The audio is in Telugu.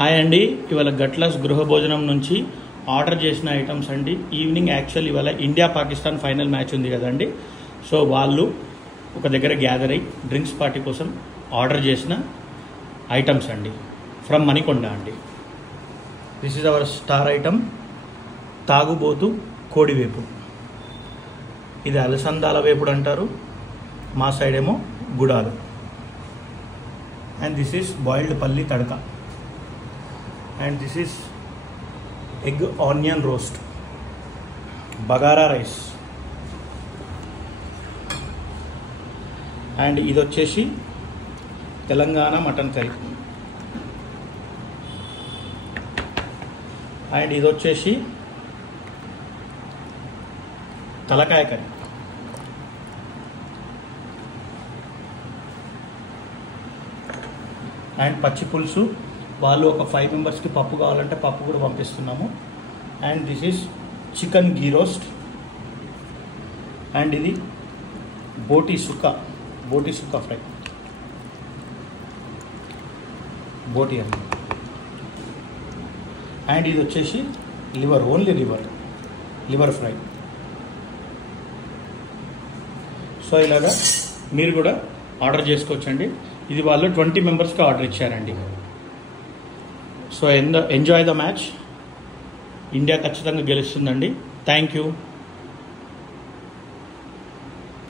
హాయ్ అండి, ఇవాళ గట్లాస్ గృహ భోజనం నుంచి ఆర్డర్ చేసిన ఐటమ్స్ అండి. ఈవినింగ్ యాక్చువల్ ఇవాళ ఇండియా పాకిస్తాన్ ఫైనల్ మ్యాచ్ ఉంది కదండి. సో వాళ్ళు ఒక దగ్గర గ్యాదర్ అయ్యి డ్రింక్స్ పార్టీ కోసం ఆర్డర్ చేసిన ఐటమ్స్ అండి ఫ్రమ్ మణికొండ అండి. This is our star item, తాగుబోతు కోడివేపు. ఇది అలసందాల వేపుడు అంటారు, మా సైడ్ ఏమో గుడాలు. అండ్ దిస్ ఈస్ బాయిల్డ్ పల్లి తడక. And this is egg onion roast, bagara rice, and ఇది వచ్చేసి తెలంగాణ మటన్ కర్రీ, అండ్ ఇది వచ్చేసి తలకాయ కర్రీ, అండ్ పచ్చి పులుసు. వాళ్ళు ఒక 5 మెంబర్స్కి పప్పు కావాలంటే పప్పు కూడా పంపిస్తున్నాము. And this is chicken ghee roast, and ఇది బోటీ సుక్క ఫ్రై, బోటీ అండి. అండ్ ఇది వచ్చేసి liver, only liver fry. So ఇలాగా మీరు కూడా ఆర్డర్ చేసుకోవచ్చండి. ఇది వాళ్ళు 20 మెంబర్స్కి ఆర్డర్ ఇచ్చారండి. So enjoy the match. India ఖచ్చితంగా గెలుస్తుందండి. Thank you.